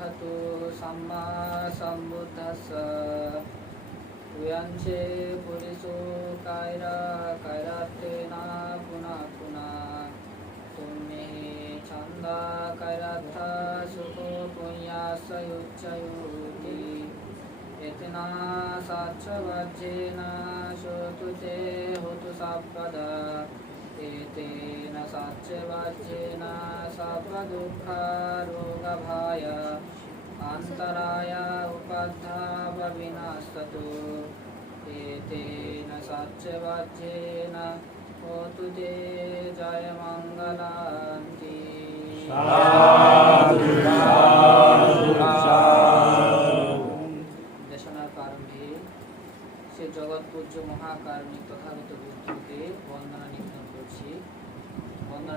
arahatu samma sambuddhassa uyanche purisu kaira kairatena puna puna tumme chanda kairatha sukho punyasa yuccayuti etena satcha vajjena shotute hotu sabpada etena satcha vajjena sabba dukkha roga bhaya antaraya upadhava vinastatu etena satcha vajjena hotu te jaya mangalanti sadhu sadhu sadhu। দেশনার প্রারম্ভে সে জগৎ পূজ্য মহাকারণিক তথাগত বুদ্ধকে বন্দনা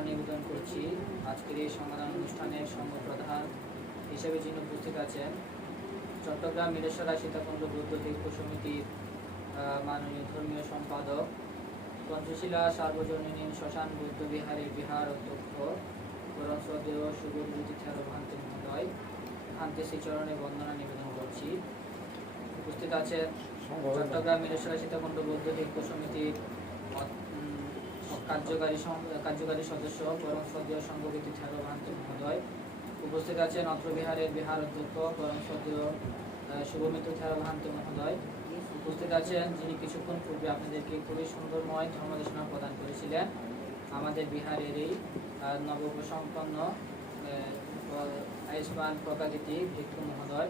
নিবেদন করছি। আজকের এই সমাধান অনুষ্ঠানের সংঘপ্রধান হিসেবে যিনি উপস্থিত আছেন চট্টগ্রাম মিরেশ্বরা সীতাকুণ্ড বৌদ্ধ তীর্থ সমিতির মাননীয় ধর্মীয় সম্পাদক পঞ্চশীলা সার্বজনীন শ্মশান বৌদ্ধ বিহারের বিহার অধ্যক্ষ পরম শ্রদ্ধেয় শুভবৃত্তি ভান্তি মহোদয় ভান্তি শ্রীচরণে বন্দনা নিবেদন করছি। উপস্থিত আছেন চট্টগ্রাম মিরেশ্বরা সীতাকুণ্ড বৌদ্ধ তীর্থ সমিতির কার্যকারী সদস্য পরম শ্রদ্ধেয় সংঘবৃত্তি ভান্তি মহোদয়। উপস্থিত আছেন অত্র বিহারের বিহার অধ্যক্ষ পরম শ্রদ্ধেয় শুভমিত্র ভান্তি মহোদয়। উপস্থিত আছেন যিনি কিছুক্ষণ পূর্বে আপনাদেরকে খুবই সুন্দরময় ধর্মদেশনা প্রদান করেছিলেন আমাদের বিহারের এই নবসম্পন্ন আয়ুষ্মান প্রকাদিতি ভিক্ষু মহোদয়।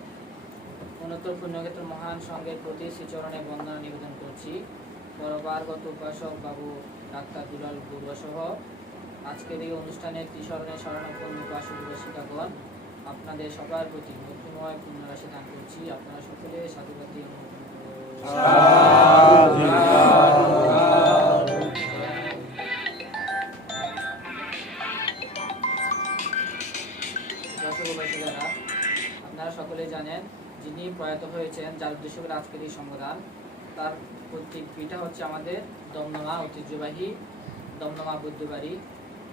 উন্নতর পুণ্যক্ষেত্র মহান সংঘের প্রতি শ্রীচরণে বন্দনা নিবেদন করছি। পরবারগত উপাসক বাবু ডাক্তার দুলাল বড়ুয়া সহ আজকের এই অনুষ্ঠানের ত্রিশরণে শরণাপন্ন উপাসক উপাসিকাগণ আপনাদের সবার প্রতি মধ্যময় পুণ্যরাশি দান করছি। আপনারা সকলে সাধুবাদ দিয়ে আপনারা সকলে জানেন যিনি প্রয়াত হয়েছেন যার উদ্দেশ্য করে আজকের এই সংবাদ তার পিতা হচ্ছে আমাদের দমদমা ঐতিহ্যবাহী দমদমা বৌদ্ধবাড়ি।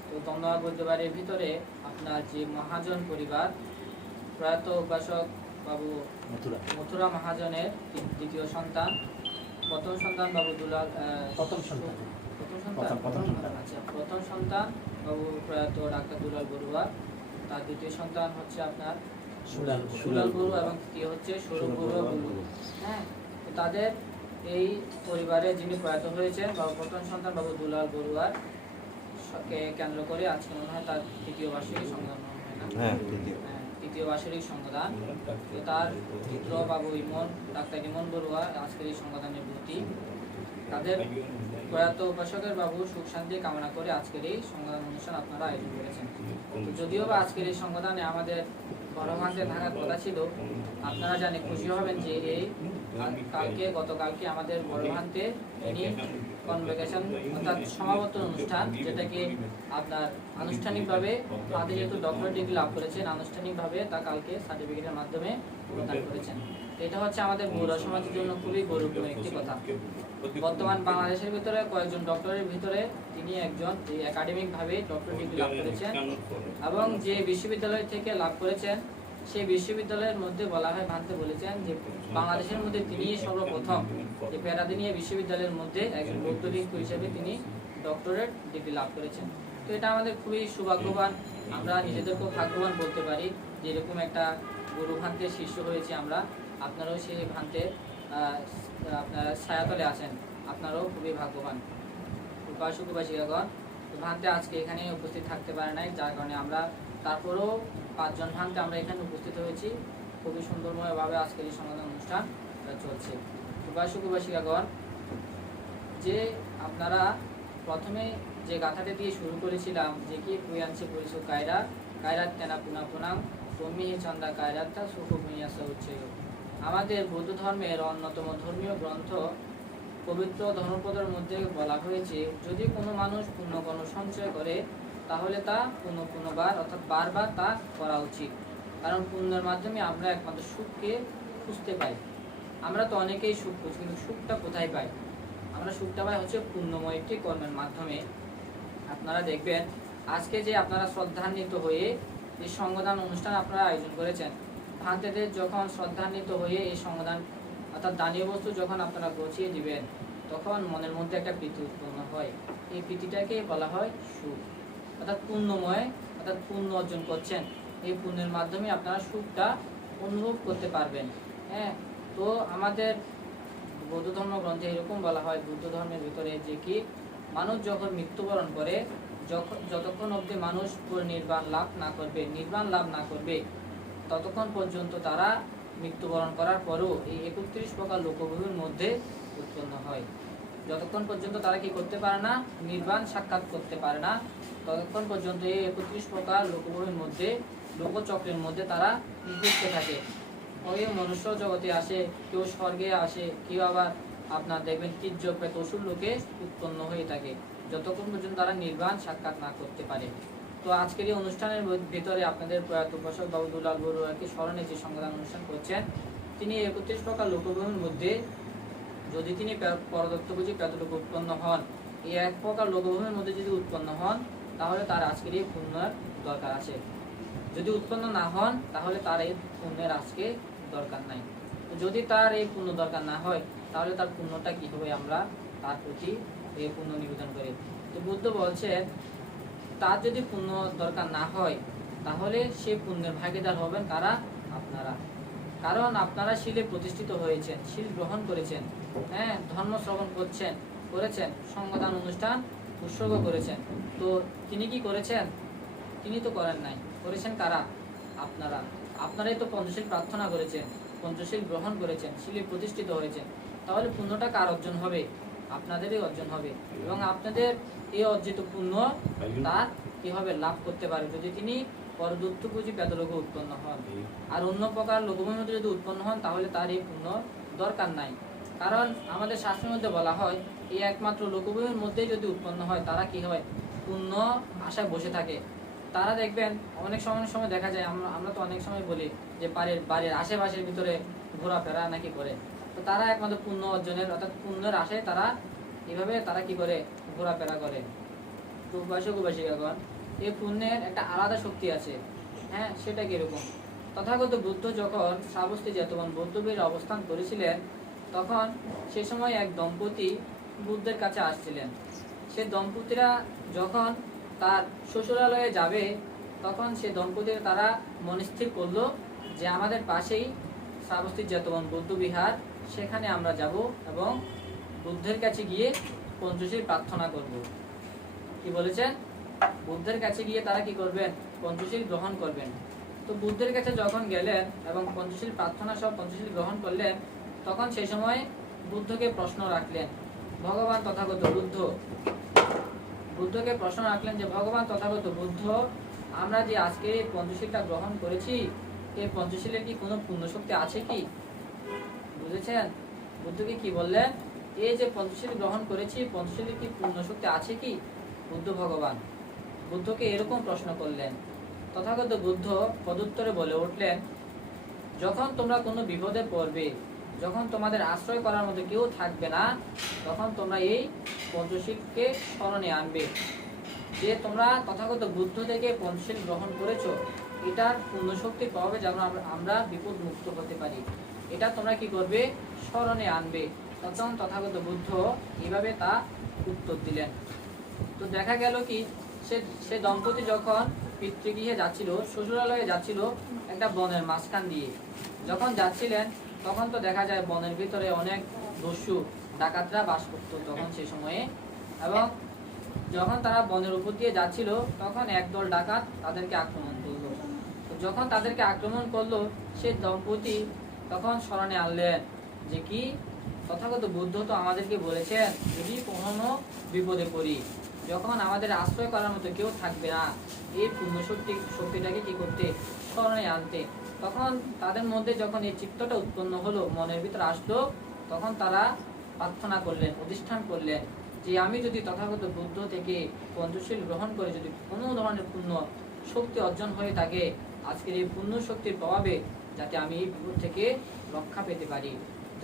তো দমদমা বৌদ্ধবাড়ির ভিতরে আপনার যে মহাজন পরিবার প্রয়াত উপাসক বাবু মথুরা মহাজনের দ্বিতীয় সন্তান, প্রথম সন্তান বাবু দুলাল প্রথম সন্তান বাবু প্রয়াত ডাক্তার দুলাল বড়ুয়া, তার দ্বিতীয় সন্তান হচ্ছে আপনার সুলাল বড়ুয়া এবং তৃতীয় হচ্ছে সৌরভ বড়ুয়া। হ্যাঁ, তাদের এই পরিবারে যিনি প্রয়াত হয়েছেন বাবু প্রথম সন্তান বাবু দুলাল বড়ুয়ার কে কেন্দ্র করে আজকে মনে হয় তার তৃতীয় বার্ষিকী সংবাদ তৃতীয় বার্ষিকী সংবাদান। তার পুত্র বাবু ডাক্তার ইমন বড়ুয়া আজকের এই সংবাদানের ভর্তি। তাদের প্রয়াত উপাসকের বাবু সুখ শান্তি কামনা করে আজকের এই সংবাদান অনুষ্ঠান আপনারা আয়োজন করেছেন। যদিও বা আজকের এই সংবাদানে আমাদের বড়ভান্তে থাকার কথা ছিল, আপনারা জানে খুশি হবেন যে এই গতকালকে আমাদের বড়ভান্তে তিনি কনভোকেশন অর্থাৎ সমাবর্তন অনুষ্ঠান, যেটাকে আপনার আনুষ্ঠানিকভাবে তাদের যেহেতু ডক্টরেট ডিগ্রি লাভ করেছেন আনুষ্ঠানিকভাবে তা কালকে সার্টিফিকেটের মাধ্যমে প্রদান করেছেন। এটা হচ্ছে আমাদের বৌদ্ধ সমাজের জন্য খুবই গৌরবপূর্ণ একটি কথা। বর্তমান বাংলাদেশের ভিতরে কয়েকজন ডক্টরের ভিতরে তিনি একজন একাডেমিকভাবে ডক্টরেট ডিগ্রি লাভ করেছেন এবং যে বিশ্ববিদ্যালয় থেকে লাভ করেছেন সেই বিশ্ববিদ্যালয়ের মধ্যে বলা হয় ভান্তে বলেছেন যে বাংলাদেশের মধ্যে তিনি সর্বপ্রথম যে প্যারাদিনিয়া বিশ্ববিদ্যালয়ের মধ্যে একজন বৌদ্ধ ভিক্ষু হিসেবে তিনি ডক্টরেট ডিগ্রি লাভ করেছেন। তো এটা আমাদের খুবই সৌভাগ্যবান, আমরা নিজেদেরকেও ভাগ্যবান বলতে পারি যে এরকম একটা গুরু ভান্তের শিষ্য হয়েছি আমরা। আপনারাও সেই ভান্তের আপনারা ছায়াতলে আছেন, আপনারাও খুবই ভাগ্যবান উপাসক উপাসিকাগণ। ভান্তে আজকে এখানে উপস্থিত থাকতে পারে নাই, যার কারণে আমরা তারপরেও 5 জন ভান্তে আমরা এখানে উপস্থিত হয়েছি। খুবই সুন্দরময়ভাবে আজকের এই সমাধান অনুষ্ঠান চলছে। উপাসক উপাসিকাগণ, যে আপনারা প্রথমে যে গাথাটা দিয়ে শুরু করেছিলাম যে কি পুয়াঞ্চে পরিসু কায়রাত তেনা পুনা পুনাং তুমি চন্দা কায়রাত্তা সুখ ভূঁইয়াসা উচ্চেয়। আমাদের বৌদ্ধ ধর্মের অন্যতম ধর্মীয় গ্রন্থ পবিত্র ধর্মপদের মধ্যে বলা হয়েছে যদি কোনো মানুষ পুণ্যকর্ম সঞ্চয় করে তাহলে তা পুনঃপুনবার অর্থাৎ বারবার তা করা উচিত, কারণ পুণ্যের মাধ্যমে আমরা একমাত্র সুখকে খুঁজতে পাই। আমরা তো অনেকেই সুখ খুঁজি, কিন্তু সুখটা কোথায় পাই? আমরা সুখটা পাই হচ্ছে পুণ্যময় একটি কর্মের মাধ্যমে। আপনারা দেখবেন আজকে যে আপনারা শ্রদ্ধান্বিত হয়ে এই সংগদান অনুষ্ঠান আপনারা আয়োজন করেছেন, ভান্তেদের যখন শ্রদ্ধান্বিত হয়ে এই সমাধান অর্থাৎ দানীয় বস্তু যখন আপনারা গছিয়ে দিবেন, তখন মনের মধ্যে একটা প্রীতি উৎপন্ন হয়। এই প্রীতিটাকে বলা হয় সুখ, অর্থাৎ পুণ্যময়, অর্থাৎ পুণ্য অর্জন করছেন। এই পুণ্যের মাধ্যমে আপনারা সুখটা অনুভব করতে পারবেন। হ্যাঁ, তো আমাদের বৌদ্ধ ধর্ম গ্রন্থে এরকম বলা হয়, বুদ্ধ ধর্মের ভিতরে, যে কি মানুষ যখন মৃত্যুবরণ করে, যতক্ষণ অবধি মানুষ নির্বাণ লাভ না করবে ততক্ষণ পর্যন্ত তারা মৃত্যুবরণ করার পরও এই 31 প্রকার লোকভূমির মধ্যে উৎপন্ন হয়। যতক্ষণ পর্যন্ত তারা কি করতে পারে না, নির্বাণ সাক্ষাৎ করতে পারে না, ততক্ষণ পর্যন্ত এই 31 প্রকার লোকভূমির মধ্যে, লোকচক্রের মধ্যে তারা ঘুরতে থাকে। ওই মনুষ্য জগতে আসে, কেউ স্বর্গে আসে, কেউ আবার আপনার দেখবেন তীর্য প্রেত অসুর লোকে উৎপন্ন হয়ে থাকে, যতক্ষণ পর্যন্ত তারা নির্বাণ সাক্ষাৎ না করতে পারে। তো আজকের এই অনুষ্ঠানের ভিতরে আপনাদের প্রয়াত উপাসক বাবু দুলাল বড়ুয়াকে স্মরণে যে সংবাদ অনুষ্ঠান করছেন, তিনি 31 প্রকার লোকভূমির মধ্যে যদি তিনি পরদত্ত বুঝি প্রেতলোকে উৎপন্ন হন, এই এক প্রকার লোকভূমির মধ্যে যদি উৎপন্ন হন, তাহলে তার আজকের এই পুণ্যের দরকার আছে। যদি উৎপন্ন না হন, তাহলে তার এই পুণ্যের আজকে দরকার নাই। যদি তার এই পুণ্য দরকার না হয়, তাহলে তার পুণ্যটা কি হবে, আমরা তার প্রতি এই পুণ্য নিবেদন করি। তো বুদ্ধ বলছেন, তার যদি পুণ্য দরকার না হয়, তাহলে সে পুণ্যের ভাগীদার হবেন কারা, আপনারা। কারণ আপনারা শীলে প্রতিষ্ঠিত হয়েছেন, শীল গ্রহণ করেছেন, হ্যাঁ, ধর্ম শ্রবণ করেছেন, সঙ্গদান অনুষ্ঠান উৎসর্গ করেছেন। তো তিনি কি করেছেন? তিনি তো করেন নাই, করেছেন কারা, আপনারা। আপনারাই তো পঞ্চশীল প্রার্থনা করেছেন, পঞ্চশীল গ্রহণ করেছেন, শীলে প্রতিষ্ঠিত হয়েছেন। তাহলে পুণ্যটা কার অর্জন হবে? আপনাদেরই অর্জন হবে। এবং আপনাদের এই অর্জিত পুণ্য তার কি হবে, লাভ করতে পারে যদি তিনি পরদত্ত পুঁজি প্রেতলোকে উৎপন্ন হন। আর অন্য প্রকার লোকভূমির মধ্যে যদি উৎপন্ন হন, তাহলে তার এই পুণ্য দরকার নাই। কারণ আমাদের শাস্ত্রের মধ্যে বলা হয়, এই একমাত্র লোকভূমির মধ্যেই যদি উৎপন্ন হয়, তারা কি হয়, পুণ্য আশায় বসে থাকে। তারা দেখবেন অনেক সময় দেখা যায়, আমরা তো অনেক সময় বলি যে বাড়ির আশেপাশের ভিতরে ঘোরাফেরা নাকি করে। তো তারা একমাত্র পুণ্য অর্জনের, অর্থাৎ পুণ্যের আশায় তারা এভাবে তারা কি করে, ঘোরাফেরা করে। তো উপাসক উপাসিকাগণ, এই পুণ্যের একটা আলাদা শক্তি আছে। হ্যাঁ, সেটা কিরকম? তথাগত বুদ্ধ যখন শ্রাবস্তি জেতবন বৌদ্ধবীর অবস্থান করেছিলেন, তখন সে সময় এক দম্পতি বুদ্ধের কাছে আসছিলেন। সে দম্পতিরা যখন তার শ্বশুরালয়ে যাবে, তখন সে দম্পতিরা তারা মনস্থির করলো যে আমাদের পাশেই শ্রাবস্তি জেতবন বৌদ্ধ বিহার, সেখানে আমরা যাব এবং বুদ্ধের কাছে গিয়ে পঞ্চশীল প্রার্থনা করব। কি বলেছেন? বুদ্ধের কাছে গিয়ে তারা কি করবেন, পঞ্চশীল গ্রহণ করবেন। তো বুদ্ধের কাছে যখন গেলেন এবং পঞ্চশীল প্রার্থনা সব পঞ্চশীল গ্রহণ করলেন, তখন সেই সময় বুদ্ধকে প্রশ্ন রাখলেন, ভগবান তথাগত বুদ্ধকে প্রশ্ন রাখলেন যে, ভগবান তথাগত বুদ্ধ, আমরা যে আজকে এই পঞ্চশীলটা গ্রহণ করেছি, এই পঞ্চশীলের কি কোনো পুণ্য শক্তি আছে কি? বুঝেছেন? বুদ্ধকে কি বললেন, এই যে পঞ্চশীল গ্রহণ করেছি, পঞ্চশীলের কি পুণ্য শক্তি আছে কি? বুদ্ধ ভগবান বুদ্ধকে এরকম প্রশ্ন করলেন। তথাগত বুদ্ধ পদুত্তরে বলে উঠলেন, যখন তোমরা কোনো বিপদে পড়বে, যখন তোমাদের আশ্রয় করার মতো কেউ থাকবে না, তখন তোমরা এই পঞ্চশীলকে স্মরণে আনবে যে তোমরা তথাগত বুদ্ধ থেকে পঞ্চশীল গ্রহণ করেছো, এটার পুণ্যশক্তির প্রভাবে যেন আমরা বিপদ মুক্ত হতে পারি, এটা তোমরা কি করবে, স্মরণে আনবে। তখন তথাগত বুদ্ধ এইভাবে তা উত্তর দিলেন। তো দেখা গেল কি, সে দম্পতি যখন পিতৃগৃহে যাচ্ছিল, শ্বশুরালয়ে যাচ্ছিল, একটা বনের মাঝখান দিয়ে যখন যাচ্ছিলেন, তখন তো দেখা যায় বনের ভিতরে অনেক দস্যু ডাকাতরা বাস করতো তখন সে সময়ে। এবং যখন তারা বনের উপর দিয়ে যাচ্ছিল, তখন একদল ডাকাত তাদেরকে আক্রমণ করলো। তো যখন তাদেরকে আক্রমণ করলো, সে দম্পতি তখন স্মরণে আনলেন যে কি, তথাগত বুদ্ধ তো আমাদেরকে বলেছেন, যদি কোনো বিপদে পড়ি, যখন আমাদের আশ্রয় করার মতো কেউ থাকবে না, এই শক্তিটাকে কি করতে, স্মরণে আনতে। তখন তাদের মধ্যে যখন এই চিত্তটা উৎপন্ন হলো, মনের ভিতরে আসলো, তখন তারা প্রার্থনা করলেন, অধিষ্ঠান করলেন যে আমি যদি তথাগত বুদ্ধ থেকে পঞ্চশীল গ্রহণ করে যদি কোনো ধরনের পুণ্য শক্তি অর্জন হয়ে থাকে, আজকের এই পুণ্য শক্তির প্রভাবে যাতে আমি এই বিপদ থেকে রক্ষা পেতে পারি।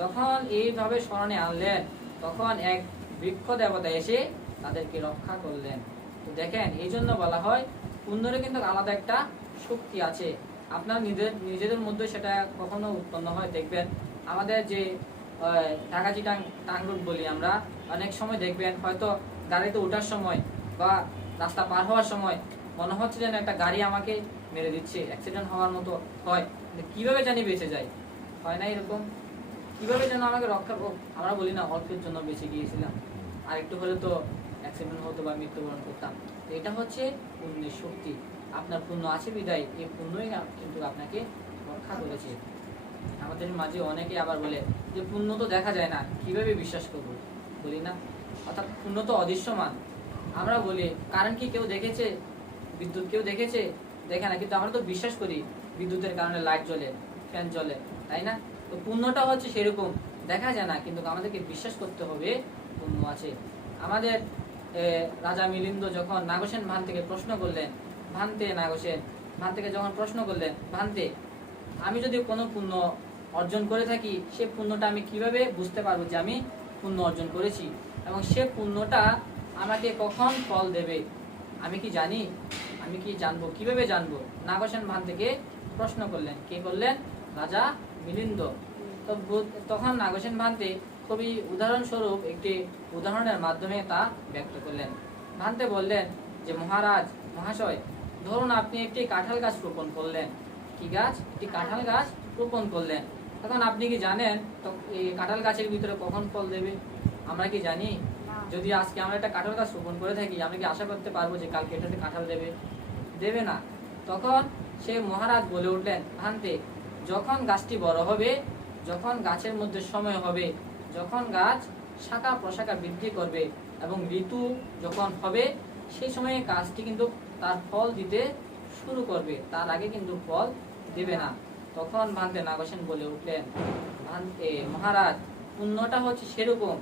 যখন এইভাবে স্মরণে আনলেন, তখন এক বৃক্ষ দেবতা এসে তাদেরকে রক্ষা করলেন। তো দেখেন, এই জন্য বলা হয় পুণ্যের কিন্তু আলাদা একটা শক্তি আছে। আপনার নিজেদের মধ্যে সেটা কখনো উৎপন্ন হয় দেখবেন। আমাদের যে ঢাকা চিটাং টাং রুট বলি আমরা, অনেক সময় দেখবেন হয়তো গাড়িতে ওঠার সময় বা রাস্তা পার হওয়ার সময় মনে হচ্ছে যেন একটা গাড়ি আমাকে মেরে দিচ্ছে, অ্যাক্সিডেন্ট হওয়ার মতো হয়, কিভাবে জানি বেঁচে যায়, হয় না এরকম? কিভাবে যেন আমাকে রক্ষা, আমরা বলি না অল্পের জন্য বেঁচে গিয়েছিলাম, আর একটু হলে তো অ্যাক্সিডেন্ট হতো বা মৃত্যুবরণ করতাম। তো এটা হচ্ছে পুণ্যের শক্তি। আপনার পুণ্য আছে বিদায় এই পুণ্যই কিন্তু আপনাকে রক্ষা করেছে। আমাদের মাঝে অনেকে আবার বলে যে পুণ্য তো দেখা যায় না, কিভাবে বিশ্বাস করবো, বলি না? অর্থাৎ পুণ্য তো অদৃশ্যমান। আমরা বলি কারেন্ট কি কেউ দেখেছে, বিদ্যুৎ কেউ দেখেছে? দেখে না, কিন্তু আমরা তো বিশ্বাস করি বিদ্যুতের কারণে লাইট জ্বলে, ফ্যান জ্বলে, তাই না? তো পুণ্যটা হচ্ছে সেরকম, দেখা যায় না কিন্তু আমাদেরকে বিশ্বাস করতে হবে পুণ্য আছে। আমাদের রাজা মিলিন্দ যখন নাগসেন ভান থেকে প্রশ্ন করলেন, ভান্তেকে যখন প্রশ্ন করলেন, ভান্তে আমি যদি কোনো পুণ্য অর্জন করে থাকি, সে পুণ্যটা আমি কিভাবে বুঝতে পারবো যে আমি পুণ্য অর্জন করেছি, এবং সে পুণ্যটা আমাকে কখন ফল দেবে, আমি কি জানি, আমি কি জানবো, কিভাবে জানবো? নাগসেন ভান থেকে প্রশ্ন করলেন, কে করলেন? রাজা মিলিন্দ। তো তখন নাগসেন ভান্তে খুবই উদাহরণস্বরূপ একটি উদাহরণের মাধ্যমে তা ব্যক্ত করলেন। ভান্তে বললেন যে মহারাজ, মহাশয়, ধরুন আপনি একটি কাঁঠাল গাছ রোপণ করলেন। কি গাছ? একটি কাঁঠাল গাছ রোপণ করলেন। এখন আপনি কি জানেন তো এই কাঁঠাল গাছের ভিতরে কখন ফল দেবে? আমরা কি জানি? যদি আজকে আমরা একটা কাঁঠাল গাছ রোপণ করে থাকি, আমরা কি আশা করতে পারবো যে কালকে এটাতে কাঁঠাল দেবে? দেবে না। তখন সে মহারাজ বলে উঠলেন, ভান্তে, যখন গাছটি বড় হবে, যখন গাছের মধ্যে সময় হবে, যখন গাছ শাখা প্রশাখা বৃদ্ধি করবে এবং ঋতু যখন হবে, সেই সময়ে গাছটি কিন্তু তার ফল দিতে শুরু করবে, তার আগে কিন্তু ফল দেবে না। তখন ভান্তে নাগসেন বলে উঠলেন, ভান্তে মহারাজ, পুণ্যটা হচ্ছে সেরকম,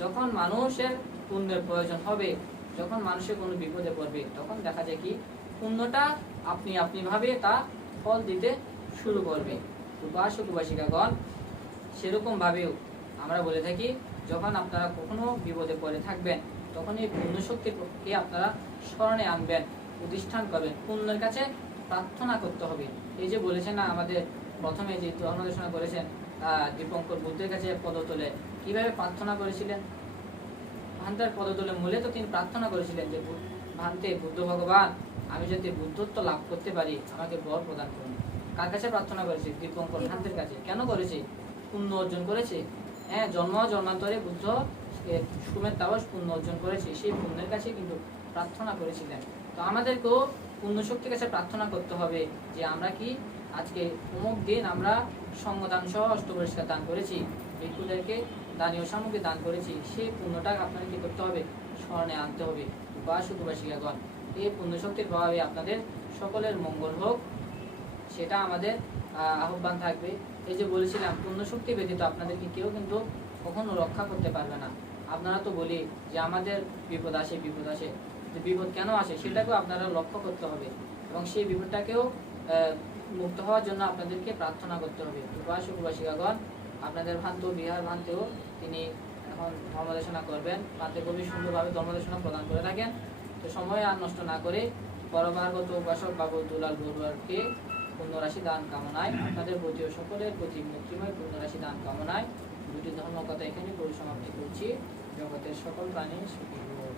যখন মানুষের পুণ্যের প্রয়োজন হবে, যখন মানুষের কোনো বিপদে পড়বে, তখন দেখা যায় কি পুণ্যটা আপনি ভাবে তা ফল দিতে শুরু করবে। উপাসক উপাসিকাগণ, সেরকম ভাবেও আমরা বলে থাকি, যখন আপনারা কখনো বিপদে পড়ে থাকবেন, তখন এই পুণ্য শক্তিকে আপনারা স্মরণে আনবেন, প্রতিষ্ঠান করবেন, পুণ্যের কাছে প্রার্থনা করতে হবে। এই যে বলেছেন না, আমাদের প্রথমে যে ধর্মদেশনা করেছেন দীপঙ্কর বুদ্ধের কাছে পদতলে কিভাবে প্রার্থনা করেছিলেন? ভান্তের পদতলে মূলে তো তিনি প্রার্থনা করেছিলেন যে ভান্তে, বুদ্ধ ভগবান, আমি যাতে বুদ্ধত্ব লাভ করতে পারি, আমাকে বর প্রদান করুন। কার কাছে প্রার্থনা করেছে? দীপঙ্কর ভান্তের কাছে। কেন করেছে? পুণ্য অর্জন করেছে। হ্যাঁ, জন্মান্তরে বুদ্ধ সুমের তাপস পুণ্য অর্জন করেছে, সেই পুণ্যের কাছে কিন্তু প্রার্থনা করেছিলেন। তো আমাদেরকেও পুণ্য শক্তির কাছে প্রার্থনা করতে হবে যে আমরা কি আজকে অমুক দিন আমরা সঙ্গদান সহ অষ্টপরিষ্কার দান করেছি, ভিক্ষুদেরকে দানীয় সামগ্রী দান করেছি, সেই পুণ্যটা আপনাদের কি করতে হবে? স্মরণে আনতে হবে। উপাসক উপাসিকাগণ, এই পুণ্য শক্তির প্রভাবে আপনাদের সকলের মঙ্গল হোক, সেটা আমাদের আহ্বান থাকবে। এই যে বলেছিলাম, পুণ্য শক্তি ব্যতীত আপনাদেরকে কেউ কিন্তু কখনো রক্ষা করতে পারবে না। আপনারা তো বলি যে আমাদের বিপদ আসে, বিপদ কেন আসে সেটাকেও আপনারা লক্ষ্য করতে হবে, এবং সেই বিপদটাকেও মুক্ত হওয়ার জন্য আপনাদেরকে প্রার্থনা করতে হবে। উপাসক উপাসিকাগণ, আপনাদের ভান্ত বিহার ভান্তেও তিনি এখন ধর্মদেশনা করবেন। ভান্তে খুবই সুন্দরভাবে ধর্মদেশনা প্রদান করে থাকেন। তো সময় আর নষ্ট না করে পরমাগত উপাসক বাবু দুলাল বড়ুয়ারকে পুণ্যরাশি দান কামনায়, আপনাদের প্রতি ও সকলের প্রতি মুক্তিময় পুণ্যরাশি দান কামনায় দুটি ধর্মকথা এখানে পরিসমাপ্তি করছি। জগতের সকল প্রাণী সুখী হোক।